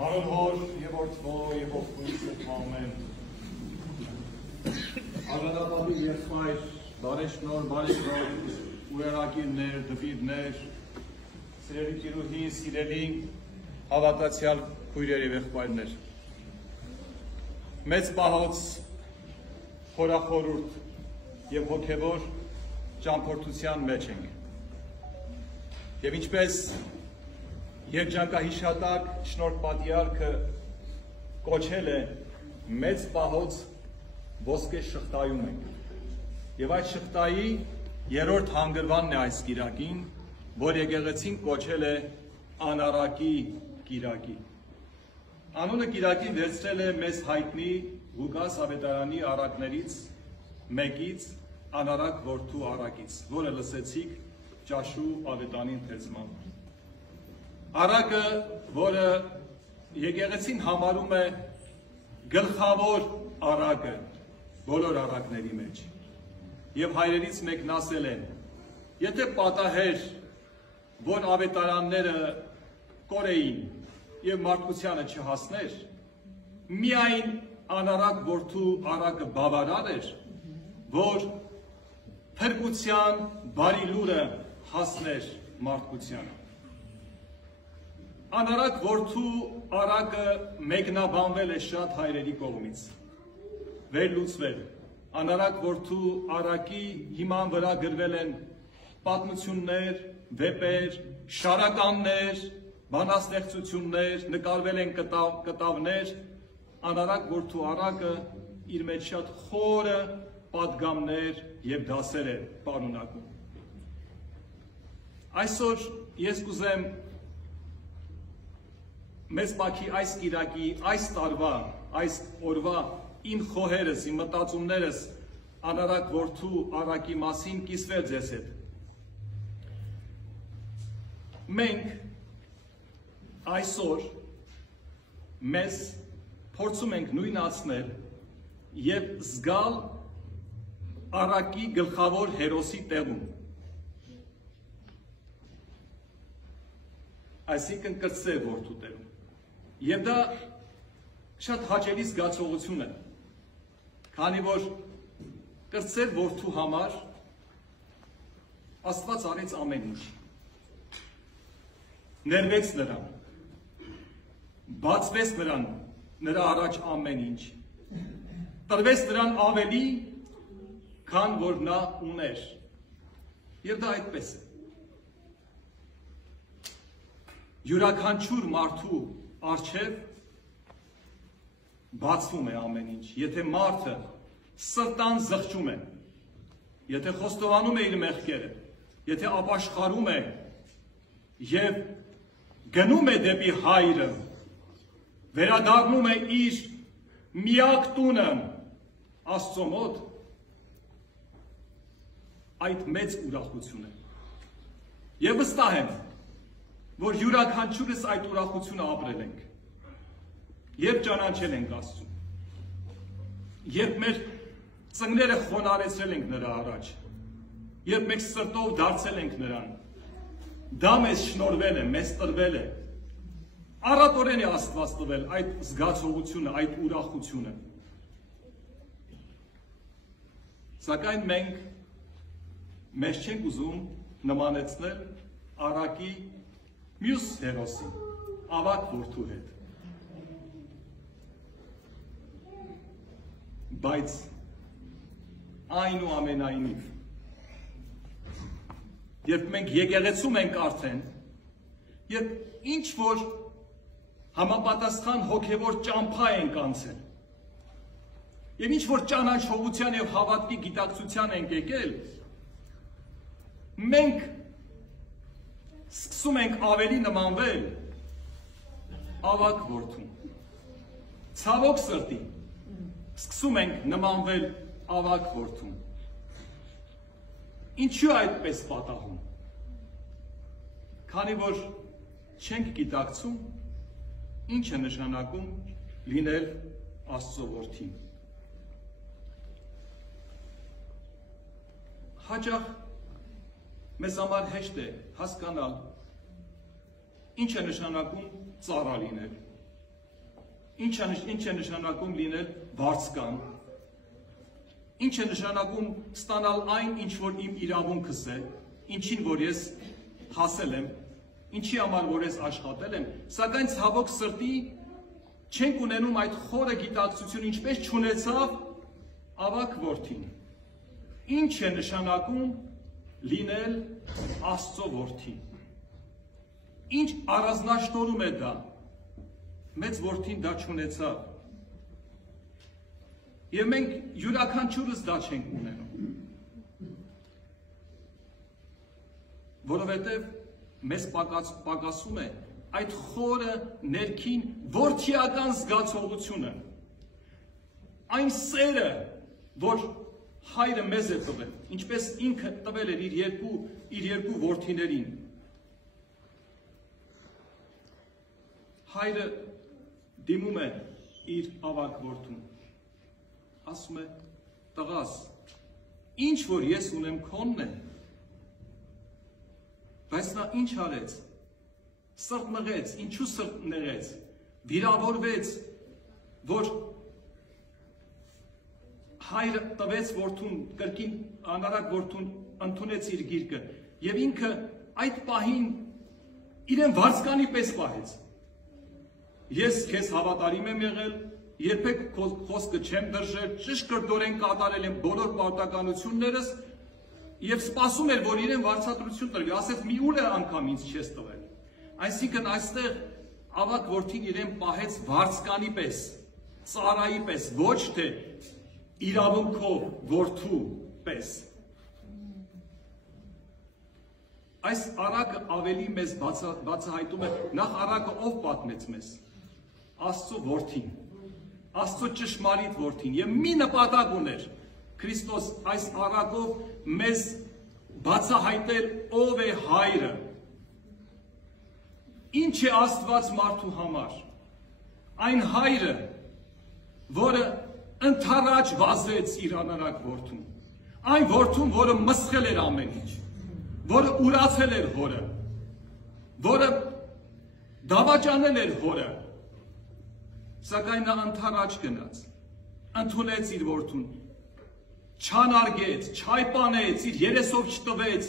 Հանուն Հոր և Որդու և Ողբույրից ամեն։ Աղանդապատի եղբայր, բարեշնոր, բարեկրոր, ուրերակիրներ, դպիրներ, սիրելի տիրուհի, սիրելի հավատացյալ քույրեր և եղբայրներ։ Մեծ պահոց, խորախորուրդ և հոգևոր ճամփորդության մեջ ենք։ Եվ ինչպես երջանկահիշատակ շնորհք պատիարքը կոչել է մեծ պահոց ոսկե շղթայում ենք։ Եվ այդ շղթայի երրորդ հանգրվանն է այս կիրակին, որ եկեղեցին կոչել է անառակի կիրակի։ Անունը կիրակին վերցրել է մեզ հայտնի Ղուկաս ավետարանի առակներից մեկից, անառակ որդու առակից, որը լսեցիք ճաշու ավետանի ընթերցմամբ։ Առակը, որը եկեղեցին համարում է գլխավոր առակը բոլոր առակների մեջ։ Եվ հայրերից մեկն ասել են, եթե պատահեր, որ ավետարանները կորեին և մարդկությանը չհասներ, միայն անառակ որդու առակը բավարար էր, որ փրկության բարի լուրը հասներ մարդկությանը։ Անառակ որդու առակը մեկնաբանվել է շատ հայրերի կողմից, վերլուծվել։ Անառակ որդու առակի հիման վրա գրվել են պատմություններ, վեպեր, շարականներ, բանաստեղծություններ, նկարվել են կտավներ։ Անառակ որդու առակը իր մեջ շատ խորը պատգամներ և դասեր է պարունակում։ Այսօր ես կուզեմ մեծ պահի այս կիրակի, այս տարվա, այս օրվա իմ խոհերս, իմ մտածումներս անառակ որդու առակի մասին կիսվել ձեզ հետ։ Մենք այսօր մեզ փորձում ենք նույնացնել և զգալ առակի գլխավոր հերոսի տեղում։ Այսինքն կրտսեր որդու տեղում։ Եվ դա շատ հաճելի զգացողություն է, քանի որ կրտսեր որդու համար Աստված արեց ամեն ինչ։ Ներվեց նրան, բացվեց նրան, նրա առաջ ամեն ինչ, տրվեց նրան ավելի, քան որ նա ուներ։ Եվ դա այդպես է։ Յուրաքանչյուր մարդու առջև բացվում է ամեն ինչ, եթե մարդը սրտան զղջում է, եթե խոստովանում է իր մեղքերը, եթե ապաշխարում է և գնում է դեպի հայրը, վերադառնում է իր միակ տունը Աստծո մոտ, այդ մեծ ուրախություն է։ Եվ վստահ եմ, որ յուրաքանչյուրս այդ ուրախությունը ապրել ենք, երբ ճանաչել ենք Աստծուն, երբ մեր ծնկները խոնարհեցրել ենք նրա առաջ, երբ մենք սրտով դարձել ենք նրան, դա մեզ շնորհվել է, մեզ տրվել է, առատորեն է Աստված տվել այդ զգացողությունը, այդ ուրախությունը։ Սակայն մենք մեզ չենք ուզում նմանեցնել առակի մյուս հերոսի, ավագ որդու հետ։ Բայց այնուամենայնիվ, երբ մենք եկեղեցում ենք արդեն, երբ ինչ-որ համապատասխան հոգևոր ճամփա ենք անցել, և ինչ-որ ճանաչողության և հավատքի գիտակցության ենք եկել, մենք սկսում ենք ավելի նմանվել ավագ որդուն։ Ցավոք սրտի, սկսում ենք նմանվել ավագ որդուն։ Ինչու այդպես պատահում։ Քանի որ չենք գիտակցում, ինչ է նշանակում լինել Աստծո որդին։ Հաճախ մեզ համար հեշտ է հասկանալ ինչ է նշանակում ծառա լինել, Ինչ է նշանակում լինել վարձկան, ինչ է նշանակում ստանալ այն, ինչ որ իմ իրավունքս է, ինչին որ ես հասել եմ, ինչի համար որ ես աշխատել եմ, սակայն ցավոք սրտի չենք ունենում այդ խորը գիտակցությունը, ինչպես չունեցավ ավագ որդին։ Ինչ է նշանակում լինել Աստծո որդի։ Ինչ առանձնահատկություն է դա։ Մեծ որդին դա չունեցավ։ Եվ մենք յուրաքանչյուրս դա չենք ունենում։ Որովհետև մեզ պակասում է այդ խորը ներքին որդիական զգացողությունը, այն սերը, որ հայրը մեզ է տվել, ինչպես ինքը տվել էր իր երկու որդիներին։ Հայրը դիմում է իր ավագ որդուն, ասում է, տղաս, ինչ որ ես ունեմ քոնն է, բայց նա ինչ արեց, սրտ նեղեց, ինչու սրտ նեղեց, վիրավորվեց, որ հայրը տվեց որդուն, կրկին անարակ որդուն ընդունեց իր գիրկը, և ինքը այդ պահին իրեն վարձկանի պես պահեց։ Ես քեզ հավատարիմ եմ եղել, երբեք խոսքը չեմ դրժել, ճշգրտորեն կատարել եմ բոլոր պարտականություններս և սպասում էր, որ իրեն վարձատրություն տրվի, ասեց մի ուր է անգամ ինձ չես տվել։ Այսինքն այստեղ ավագ որդին իրեն պահեց վարձկանի պես, ծառայի պես, ոչ թե իրավունքով որդու պես։ Այս առակը ավելի մեզ բացահայտում է, նախ առակը ով պատմեց մեզ։ Աստծո որդին, Աստծո ճշմարիտ որդին, և մի նպատակ ուներ Քրիստոս այս առակով մեզ բացահայտել ով է հայրը, ինչ է Աստված մարդու համար, այն հայրը, որը ընդառաջ վազեց իր անարակ որդուն, այն որդուն, որը մսխել էր ամեն ինչ, որը ուրացել էր հորը, որը դավաճանել էր հորը, սակայն նա ընդառաջ գնաց, ընդունեց իր որդուն, չանարգեց, չայպանեց, իր երեսով չտվեց,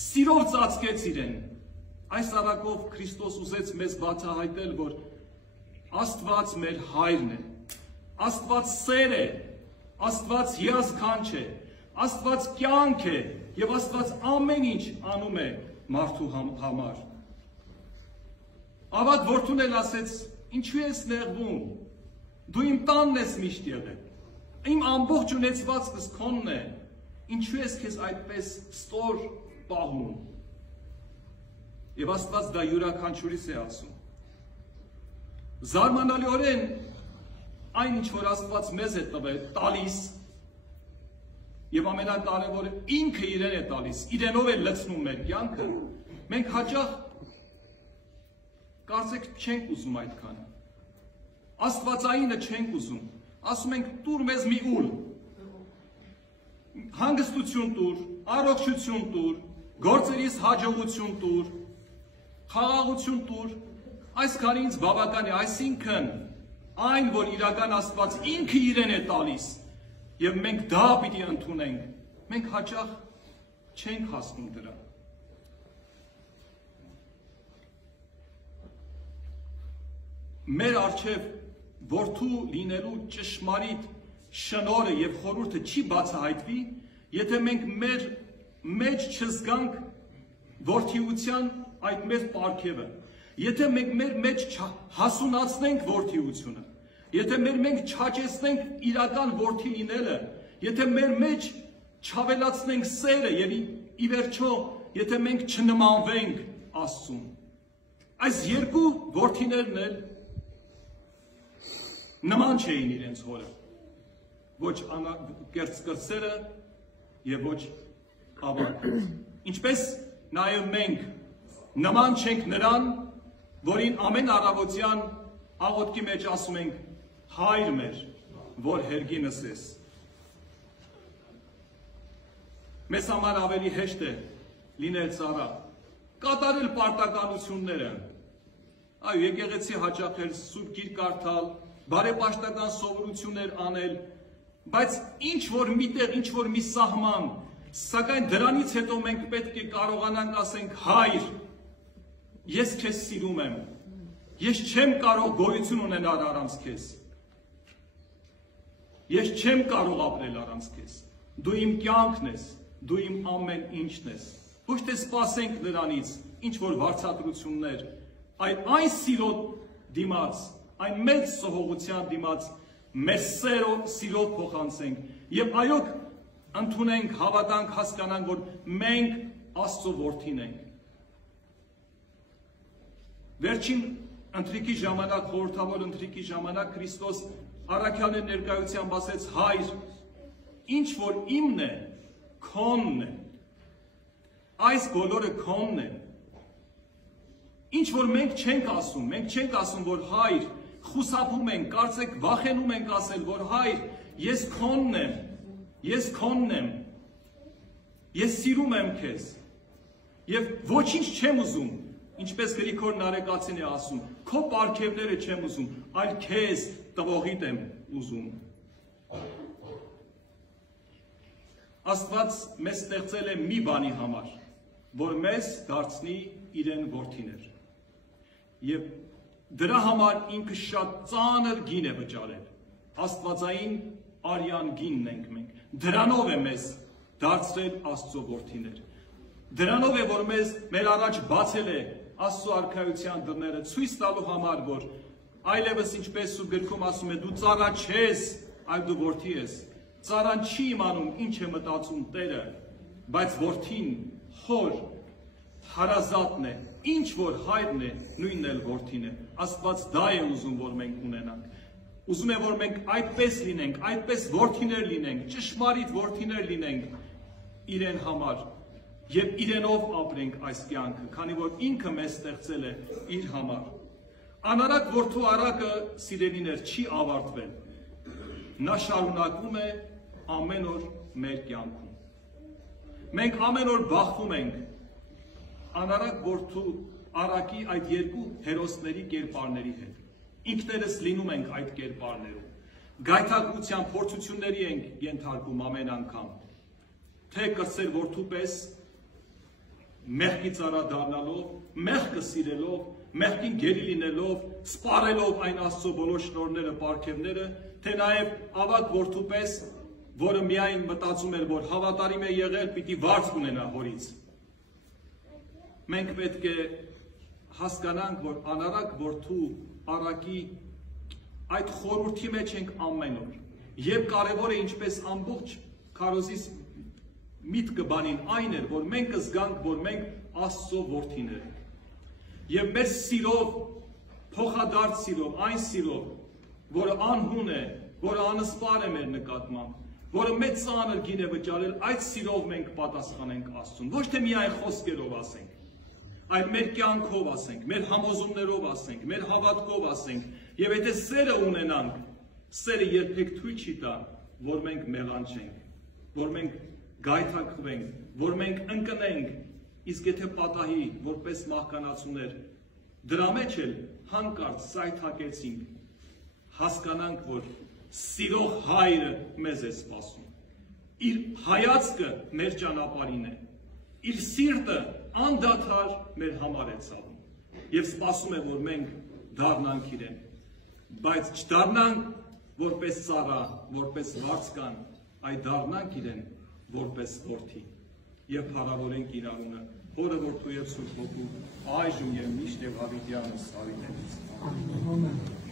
սիրով ծածկեց իրեն։ Այս առակով Քրիստոս ուզեց մեզ բացահայտել, որ Աստված մեր հայրն է, Աստված սեր է, Աստված հիասքանչ է, Աստված կյանք է, և Աստված ամեն ինչ անում է մարդու համար։ Ավագ որդուն էլ ասեց, ինչու ես նեղվում, դու իմ տանն ես միշտ եղել, իմ ամբողջ ունեցվածքս քոնն է, ինչու ես քեզ այդպես ստոր պահում։ Եվ Աստված դա յուրաքանչյուրիս է ասում։ Զարմանալիորեն այն ինչ որ Աստված մեզ է տալիս, և ամենակարևորը ինքը իրեն է տալիս, իրենով է լցնում մեր կյանքը, մենք հաճախ կարծեք չենք ուզում այդքան, Աստվածայինը չենք ուզում, ասում ենք տուր մեզ մի ուլ, հանգստություն տուր, առողջություն տուր, գործերիս հաջողություն տուր, խաղաղություն տուր, այսքան ինձ բավական է, այսինքն այն, որ իրական Աստված ինքը իրեն է տալիս, և մենք դա պիտի ընդունենք, մենք հաճախ չենք հասնում դրան։ Մեր առջև որդու լինելու ճշմարիտ շնորհը և խորհուրդը չի բացահայտվի, եթե մենք մեր մեջ չզգանք որդիության այդ մեր պարգևը, եթե մենք մեր մեջ հասունացնենք որդիությունը, եթե մենք չաճեցնենք իրական որդի լինելը, եթե մեր մեջ չավելացնենք սերը և ի վերջո, եթե մենք չնմանվենք Աստծուն։ Այս երկու որդիներն էլ նման չէին իրենց հորը, ոչ կրծերը և ոչ ավագը։ Ինչպես նաև մենք նման չենք նրան, որին ամեն առավոտյան աղոթքի մեջ ասում ենք հայր մեր, որ հերգինս ես։ Մեզ համար ավելի հեշտ է լինել ծառա, կատարել պարտականությունները, այո, եկեղեցի հաճախել, սուրբ գիրք կարդալ, բարեպաշտական սովորություններ անել, բայց ինչ որ միտեղ, ինչ որ մի սահման, սակայն դրանից հետո մենք պետք է կարողանանք ասենք հայր, ես քեզ սիրում եմ, ես չեմ կարող գոյություն ունենալ առանց քեզ, ես չեմ կարող ապրել առանց քեզ, դու իմ կյանքն ես, դու իմ ամեն ինչն ես, ոչ թե սպասենք նրանից, ինչ որ վարձատրություններ, այլ այն սիրո դիմաց, այն մեծ սողողության դիմաց մեր սիրով փոխանցենք եւ այո ընդունենք, հավատանք, հասկանանք, որ մենք Աստծո որդին ենք։ Վերջին ընթրիքի ժամանակ, խորհրդավոր ընթրիքի ժամանակ Քրիստոս առաքյալների ներկայությամբ ասեց. հայր, ինչ որ իմն է, քոնն է։ Այս բոլորը քոնն է։ Ինչ որ մենք չենք ասում, որ հայր, խուսափում ենք, կարծեք վախենում ենք ասել, որ հայր, ես քոնն եմ, ես սիրում եմ քեզ, եւ ոչինչ չեմ ուզում, ինչպես Գրիգոր Նարեկացին է ասում, քո պարգևները չեմ ուզում, այլ քեզ տվողիդ եմ ուզում։ Աստված մեզ ստեղծել է մի բանի համար, որ մեզ դարձնի իրեն որդիներ։ Եվ դրա համար ինքը շատ ծանր գին է վճարել։ Աստվածային արյան գինն ենք մենք։ Դրանով է մեզ դարձրել Աստծո որդիներ։ Դրանով է, որ մեր առաջ բացել է Աստծո արքայության դռները, ցույց տալու համար, որ այլևս ինչպես ու գրքում ասում է, դու ծառա չես, այլ դու որդի ես։ Ծառան չի իմանում ինչ է մտածում Տերը, բայց որդին հոր հարազատն է, ինչ որ հայրն է, նույնն էլ որդին է։ Աստված դա է ուզում, որ մենք ունենանք։ Ուզում է, որ մենք այդպես լինենք, այդպես որդիներ լինենք, ճշմարիտ որդիներ լինենք իրեն համար եւ իրենով ապրենք այս կյանքը, քանի որ ինքը մեզ ստեղծել է իր համար։ Անարակ որդու առակը, սիրելիներ, չի ավարտվել։ Նա շարունակվում է ամեն օր մեր կյանքում։ Մենք ամեն օր բախվում ենք անարակ որդու առակի այդ երկու հերոսների կերպարների հետ։ Ինքներս լինում ենք այդ կերպարներում։ Գայթակղության փորձությունների ենք ենթարկում ամեն անգամ։ Թե կրտսեր որդու պես մեղքի ծառա դառնալով, մեղքը սիրելով, մեղքին գերի լինելով, սպառելով այն Աստծո բոլոր շնորհները, պարգևները, թե նաև ավակ որդու պես, որը միայն մտածում էր, որ հավատարիմ է եղել, պիտի վարձ ունենա հորից։ Մենք պետք է հասկանանք, որ անարակ որդու առակի այդ խորհրդի մեջ ենք ամեն օր։ Եվ կարևոր է ինչպես ամբողջ քարոզիս միտքը բանին այն էր, որ մենք զգանք, որ մենք Աստծո որդիներ ենք։ Եվ մեր սիրով, փոխադարձ սիրով, այն սիրով, որը անհուն է, որը անսպար է մեր նկատմամբ, որը մեծ ծանր գին է վճարել, այդ սիրով մենք պատասխանենք Աստծուն։ Ոչ թե միայն խոսքերով ասենք, այլ մեր կյանքով ասենք, մեր համոզումներով ասենք, մեր հավատքով ասենք, եւ եթե սերը ունենանք, սերը երբեք թույլ չի տա, որ մենք մեղանչենք, որ մենք գայթակղվենք, որ մենք ընկնենք, իսկ եթե պատահի, որպես մահկանացուներ, դրա մեջ էլ հանկարծ սայթակեցինք, հասկանանք, որ սիրող հայրը մեզ է սպասում, իր հայացքը մեր ճանապարհին է, իր սիրտը անդադար մեր համար է ցավում եւ սպասում է, որ մենք դառնանք իրեն, բայց չդառնանք որպես ծառա, որպես վարձկան, այլ դառնանք իրեն որպես որդի եւ փառավորենք իր անունը, Հորը, Որդու եւ Սուրբ Հոգու, այժմ եւ միշտ եւ հավիտյանս ավիտենից։ Ամեն։